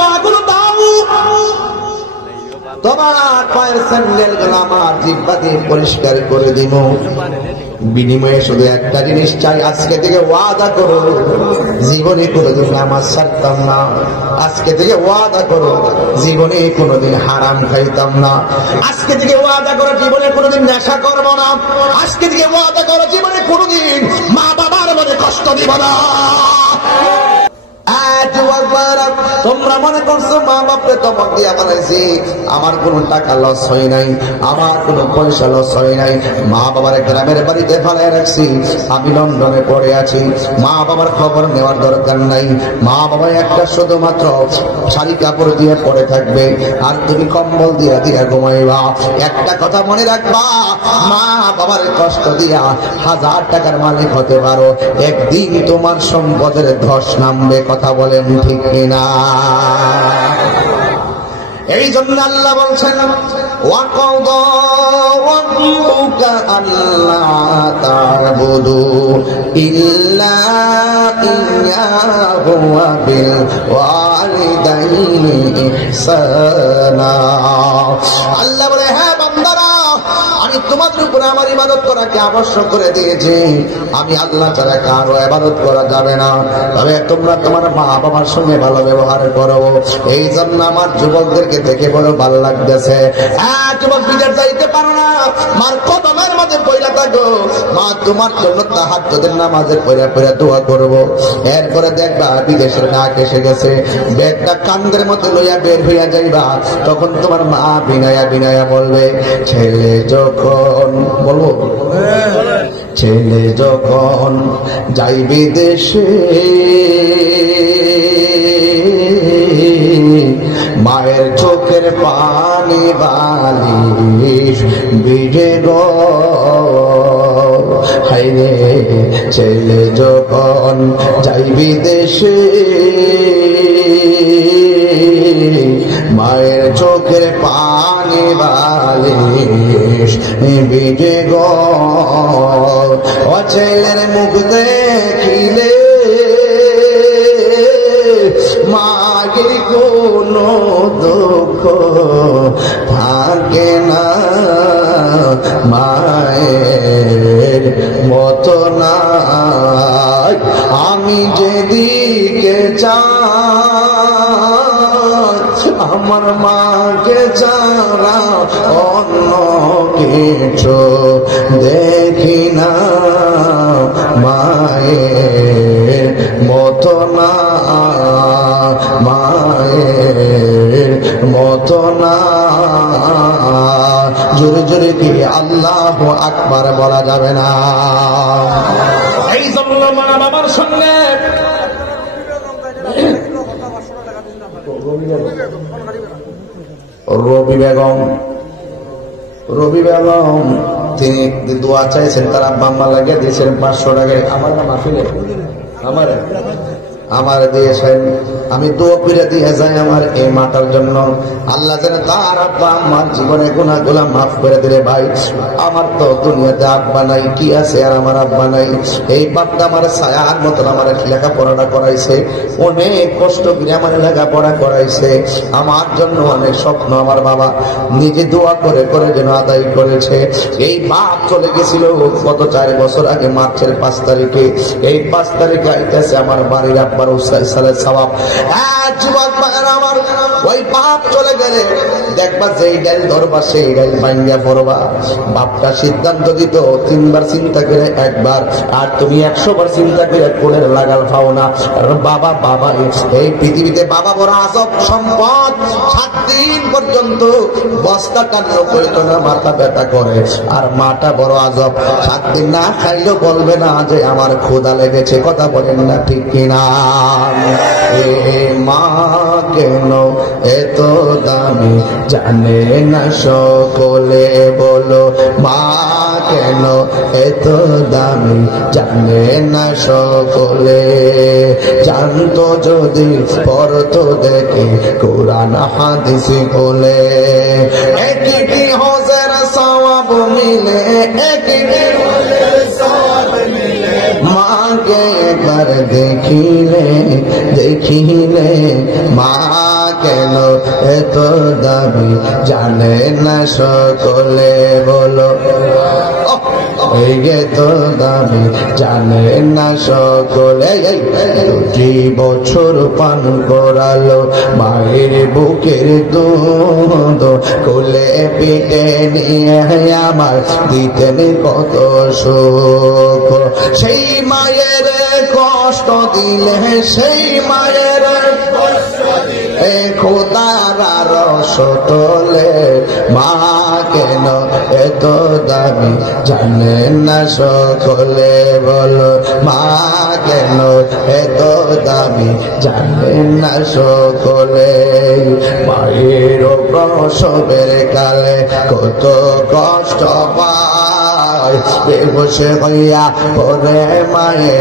পাগুলো দাও, তোমার পায়ের স্যান্ডেল গুলো আমার জিহ্বা দিয়ে পরিষ্কার করে দিব। বিনিময়ে শুধু একটা জিনিস চাই, আজকে থেকে ওয়াদা করো জীবনে কোনোদিন নামাজ ছাড়তাম না, আজকে থেকে ওয়াদা করো জীবনে কোনোদিন হারাম খাইতাম না, আজকে থেকে ওয়াদা করো জীবনে কোনোদিন নেশা করবো না, আজকে থেকে ওয়াদা করো জীবনে কোনোদিন মা বাবার মনে কষ্ট দিব না। তোমরা মনে করছো মা বাপরে তোমাকে দিয়ে বানাইছি, আমার কোনো টাকা লস হয় নাই, আমার কোনো পয়সা লস হয় নাই, মা বাবার গ্রামের বাড়িতে ফেলায় রাখছি, আমি লন্ডনে পড়ে আছি, মা বাবার খবর নেওয়ার দরকার নাই, মা বাবা একটা শুধুমাত্র শাড়ি কাপড় দিয়ে পড়ে থাকবে আর তুমি কম্বল দিয়া দিয়া ঘুমাইবা। একটা কথা মনে রাখবা, মা বাবার কষ্ট দিয়া 1000 টাকার মালিক হতে পারো, একদিন তোমার সম্পদের ধস নামবে। কথা বলেন ঠিক কিনা? এই জন্য আল্লাহ বলছেন ওয়াকাদা রাব্বুকা আল্লা তা'বুদু ইল্লা ইয়্যাহু ওয়া বিল ওয়ালিদাইনি ইহসানা। আল্লাহ বলে, হ্যাঁ বান্দারা, আমি তোমাদের উপরে আমার ইবাদত করাকে আবশ্যক করে দিয়েছি, আমি আল্লাহ ছাড়া কারো ইবাদত করা যাবে না, তবে তোমরা তোমার মা বাবার সঙ্গে ভালো ব্যবহার করো। এই জন্য আমার যুবকদেরকে দেখে বড় ভালো লাগতেছে, যুবক বিদেশ যাইতে পারো না, মার কদমের মাঝে পয়লা থাকো, মা তোমার জন্য তাহাজ্জুদের নামাজে পয়লা পয়লা দোয়া করবো। এরপরে দেখবা বিদেশের ডাক এসে গেছে, ব্যাগটা কান্দের মধ্যে লইয়া বের হইয়া যাইবা, তখন তোমার মা বিনায়া বিনায়া বলবে, ছেলে যখন বলবো ছেলে যখন যাই বিদেশে মায়ের চোখের পানি বালিশ ভিজে গো, হায়রে ছেলে যখন যাই বিদেশে মায়ের চোখের পানি বালিশ ভিজে গো, ও ছেলের মুখ দেখিলে মায়ের কোনো দুঃখ থাকে না, মায়ের মতো না। আমি যেদিকে যাই আমার মাকে ছাড়া অন্য কিছু দেখি না, মায়ের মতো না, মায়ের মতো না। জোরে জোরে কি আল্লাহু আকবার বলা যাবে না? এই জন্য মা বাবার সঙ্গে রবি বেগম তিনি দোয়া চাইছেন, তার আব্বা আম্মা লাগিয়ে দিয়েছেন 500 টাকা। আমার না মাহফিলে আমার দিয়েছেন, আমি দোয়া করে দিয়ে যাই আমার এই মাটার জন্য, আল্লাহ যেন তার আব্বা আমার জীবনে গুনাহগুলো মাফ করে দিলে। ভাই আমার তো দুনিয়াতে আব্বা নাই, কি আছে আর আমার আব্বা নাই। এই বাপটা আমার ছায়ার মতন আমার লেখাপড়াটা করাইছে, অনেক কষ্ট করে আমার লেখাপড়া করাইছে, আমার জন্য অনেক স্বপ্ন আমার বাবা নিজে দোয়া করে করে যেন আদায় করেছে। এই বাপ চলে গেছিল গত 4 বছর আগে মার্চের 5 তারিখে। এই 5 তারিখে আইতেছে আমার বাড়ির আব্বার উসাইসালের সওয়াব। যুবক ভাইরা আমার, ওই বাপ চলে গেলে দেখবা যেই ডাল ধরবা সেই ডাল ভাঙ্গা পড়বা। বাপটা সিদ্ধান্ত দিত 3 বার চিন্তা করে একবার, আর তুমি 100 বার চিন্তা করে কোলের লাগাল পাও না। বাবা বাবা এই পৃথিবীতে বাবা বড় আজব সম্পদ। 7 দিন পর্যন্ত বস্তা টানলো করতো না, মাথা ব্যথা করে। আর মাটা বড় আজব, 7 দিন না খাইলেও বলবে না যে আমার ক্ষুধা লেগেছে। কথা বলেন না ঠিক কিনা? এ মা কেন এত দামি জানে না সকলে, বলো মা কেন এত দামি জানে না সকলে। জানতো যদি পড়তো দেখে কোরআন হাদিস বলে, একই হজের সওয়াব মিলে, একই মাকে একবার দেখিলে দেখিলে, মা কেন এত দামি জানে না সকলে বলো এই এত দামি জানে না সকলে 2 বছর পান করালো মায়ের বুকের দুধ কোলে পিঠে নিয়ে আমার দিতেন কত সুখ সেই মায়ের কষ্ট দিলে সেই মায়ের খোদার রস তোলে মা কেন এত দামি জানে না সকলে বলো মা কেন এত দামি জানে না সকলে মায়ের প্রসবের কালে কত কষ্ট পায় বেবসে হইয়া পরে মায়ে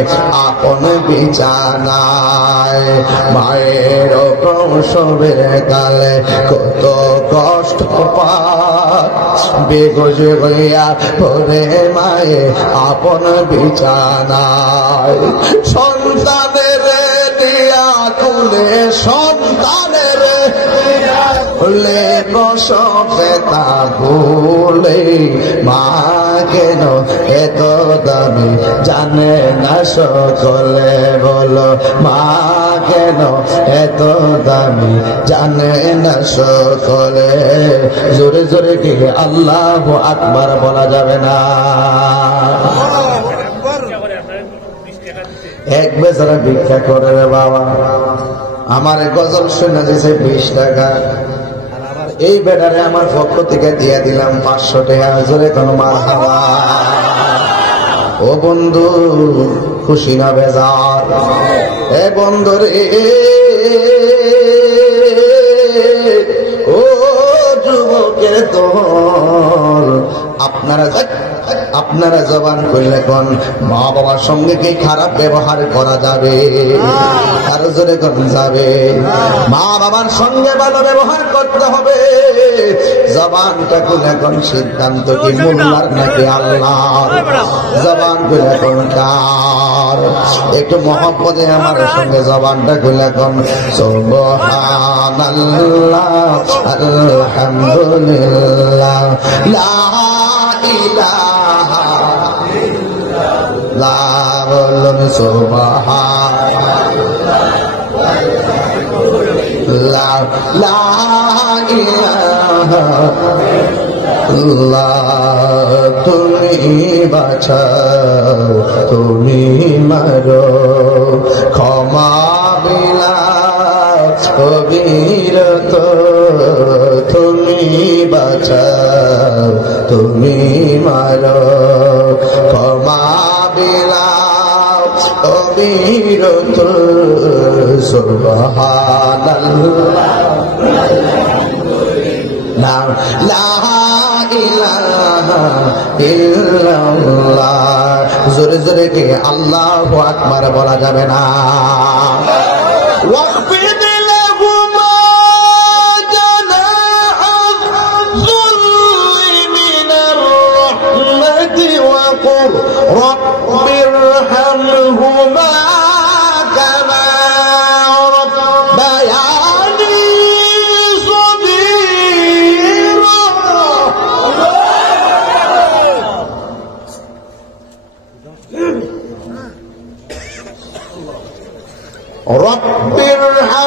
আপন বিছানায় মায়ের প্রসবের কালে কত কষ্ট পায় বেগজে হইয়া পরে মায়ে আপন বিছানায় সন্তানের দিয়া তুলে সন্তানের ভুলে বসবে তা ভুলে মা কেন এত দামি জানে না সকলে বলো মা কেন এত দামি জানে না সকলে জোরে জোরে কি আল্লাহু আকবার বলা যাবে না এক বেচারা ভিক্ষা করে রে বাবা আমার গজল শুনে দিয়েছে 20 টাকা এই বেটারে আমার পক্ষ থেকে দিয়ে দিলাম 500 টাকা জোরে কোন মারহাবা ও বন্ধু খুশি না বেজার এ বন্ধু রে ও যুবকের দল আপনারা জবান করলে কোন মা বাবার সঙ্গে কি খারাপ ব্যবহার করা যাবে আর জোরে কোন যাবে মা বাবার সঙ্গে ভালো ব্যবহার করতে হবে জবানটা খুলে কোন সিদ্ধান্ত কি মোল্লার নাকি আল্লাহর জবান খুলে কোন কার একটু মহব্বতে আমার সঙ্গে জবানটা খুলে কোন সুবহানাল্লাহ আলহামদুলিল্লাহ লা ইলাহা ইল্লাল্লাহ বলুন সুবহানাল্লাহ লা ইলাহা ইল্লাল্লাহ তুমি বাঁচাও তুমি মারো ক্ষমা বিলাও অবিরত তুমি বাঁচাও তুমি মারো ক্ষমা বিলাও অবিরত সুবহানাল্লাহ লা ইলাহা ইল্লাল্লাহ জোরে জোরে কি আল্লাহু আকবার বলা যাবে না ওয়াকফিদ লাহুমা জানাহা যুল্লি মিনার রাহমাতি ওয়া কুর রাব্বিরহামহুমা কামা রাব্বায়ানি সগীরা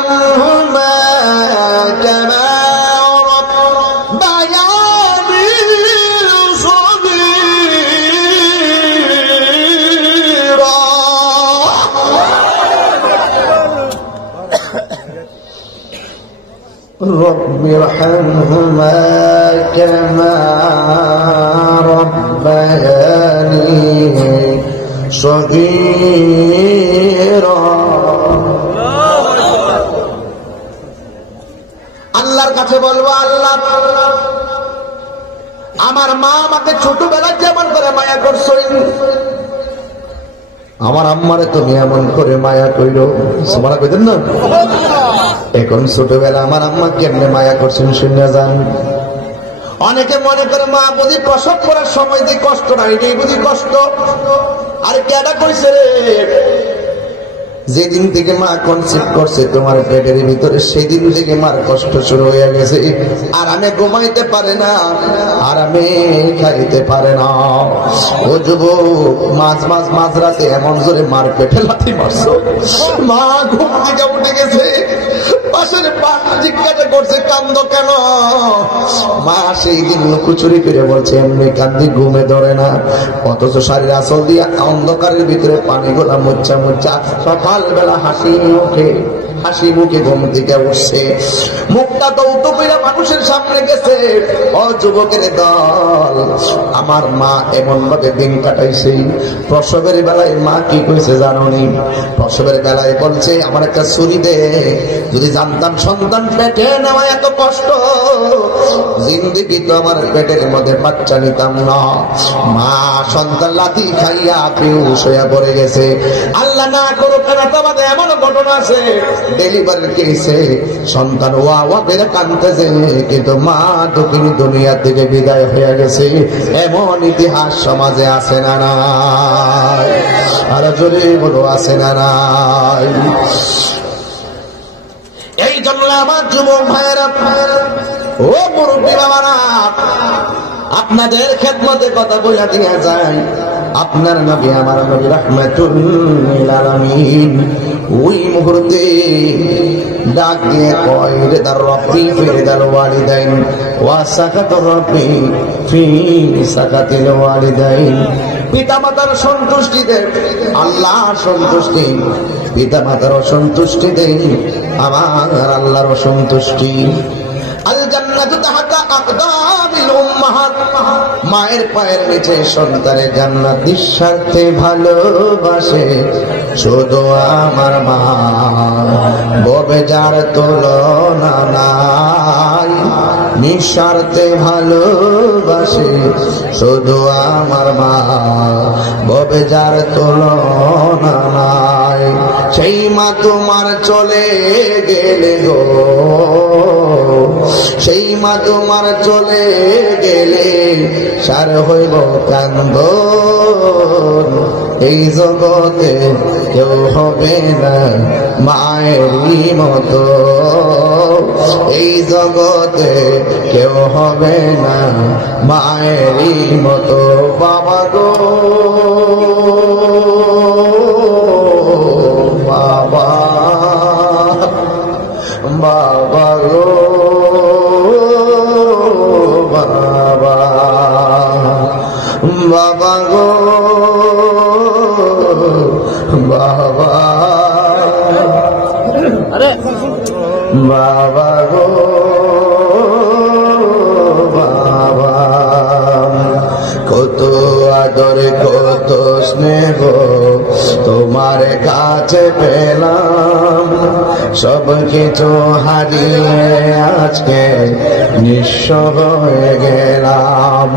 ربِّرْحَمْهُمَا كَمَا رَبَّيَانِي صَغِيرًا ربِّرْحَمْهُمَا كَمَا رَبَّيَانِي صَغِيرًا আল্লাহর কাছে বলবো আল্লাহ আমার মা আমাকে ছোটবেলায় যেমন করে মায়া করছো আমার আম্মারে তুমি এমন করে মায়া কইলো সবার কইতেন না এখন ছোটবেলা আমার আম্মা কেমনে মায়া করছেন শুনে যান অনেকে মনে করে মা বুঝি প্রসব করার সময় যে কষ্ট নাই এই বুঝি কষ্ট আর কেডা কইছে রে যেদিন থেকে মা কনসিভ করছে তোমার পেটের ভিতরে, সেদিন থেকে মার কষ্ট শুরু হয়ে গেছে। আর আমি ঘুমাইতে পারে না, আর আমি খাইতে পারে না। ও যুবক, মাঝরাতে এমন জোরে মার পেটে লাথি মারছো, মা ঘুম থেকে উঠে গেছে, পাশের পাশ জিজ্ঞাসা করছে কান্দ কেন? মা সেই দিন খুচুরি ফিরে বলছে এমনি কান্দি, ঘুমে ধরে না। অথচ শাড়ির আঁচল দিয়ে অন্ধকারের ভিতরে পানি গোলা মুচ্ছা মুচ্ছা সকালবেলা হাসি মুখে ঘুম থেকে উঠছে, মুখটা দৌতপীরা মানুষের সামনে গেছে। ও যুবকের দল, আমার মা এমন ভাবে দিন কাটাইছে। প্রসবের বেলায় মা কি কইছে জানোনি? প্রসবের বেলায় বলছে আমার একটা ছুরি দে, যদি জানতাম সন্তান পেটে নেওয়া এত কষ্ট, জিন্দেগি তো আমার পেটের মধ্যে বাচ্চা নিতাম না। মা সন্তান লাথি খাইয়া বেহুশ হইয়া পড়ে গেছে। আল্লাহ না করুক না, তোমাদের এমন ঘটনা আছে, ডেলিভারি কেসে সন্তান ওয়া করে কাঁদতেছে, কিন্তু মা তো তিনি দুনিয়া থেকে বিদায় হয়ে গেছে। এমন ইতিহাস সমাজে আছে না নাই? আর জোরে বলো, আছে না নাই? এই জন্য আমার যুবক ভাইয়েরা, ও মুরব্বী বাবারা, আপনাদের খেদমতে কথা বইলা দিয়া যায়। আপনার নবী, আমার নবী রাহমাতুল লিল আলামিন, ওই মুহূর্তে ডাক দিয়ে কয় রিদার রব্বি ফি রিদাল ওয়ালিদাইন ওয়া সাকাতুর রব্বি ফি সাকাতিল ওয়ালিদাইন। পিতামাতার সন্তুষ্টিতে আল্লাহর সন্তুষ্টি, পিতামাতার অসন্তুষ্টিতে আমার আল্লাহর অসন্তুষ্টি। আল জান্নাতু তাহতা আকদামিল উম্মাহাত, মায়ের পায়ের নিচে সন্তানের জান্নাত। নিঃস্বার্থে ভালোবাসে শুধু আমার মা, ববে যার তুলনা নাই। নিঃস্বার্থে ভালোবাসে শুধু আমার মা, ববে যার তুলনা নাই। সেই মা তোমার চলে গেলে গো, সেই মা তোমার চলে গেলে সার হইব কান্দন। এই জগতে কেউ হবে না মায়েরই মতো, এই জগতে কেউ হবে না মায়েরই মতো। বাবা গো বাবা, বাবা গো বাবা, বাবা গো বাবা, বাবা গো বাবা। কত আদর কত স্নেহ তোমার কাছে পেলাম, সব কিছু হারিয়ে আজকে নিঃস্ব হয়ে গেলাম।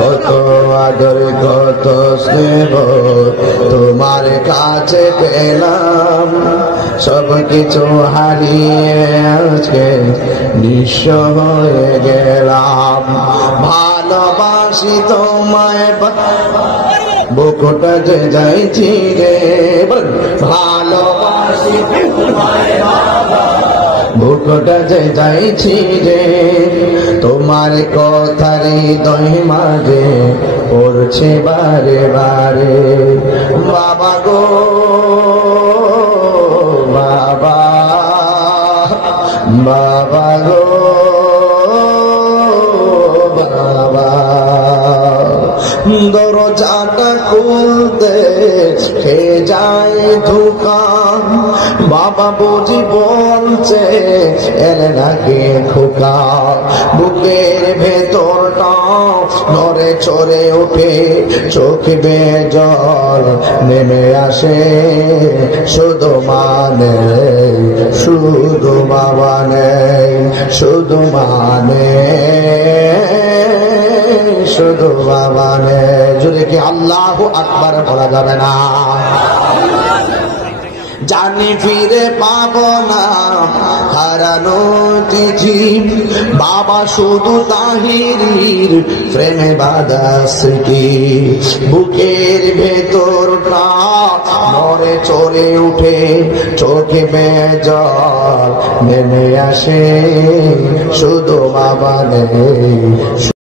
কত আদর কত স্নেহ তোমার কাছে পেলাম, সব কিছু হারিয়ে আজকে নিঃস্ব হয়ে গেলাম। ভালোবাসি তোমায় বুকটা যে যাইছি রে, ভালোবাসি বুকটা যে যাইছি রে, তোমার কথার হৃদয় মাঝে পড়ছে বারে বারে। বাবা গো বাবা, বাবা গো বাবা। দরজাটা খুলতে খেয়ে যায় ধোকা, বাবা বুঝি বলছে এলে নাকি খোকা। বুকের ভেতরটা নড়ে চড়ে ওঠে, চোখে বেয়ে জল নেমে আসে। শুধু মানে শুধু বাবা নেই, শুধু মানে শুধু বাবা নেই। যদি কি আল্লাহু আকবার বলা যাবে না? জানি ফিরে পাবো না হারানো চিঠি, বাবা শুধু তাহিরির প্রেমে বাঁধা স্মৃতি। বুকের ভেতরটা নড়ে চড়ে উঠে, চোখে বেজল নেমে আসে, শুধু বাবা নেই।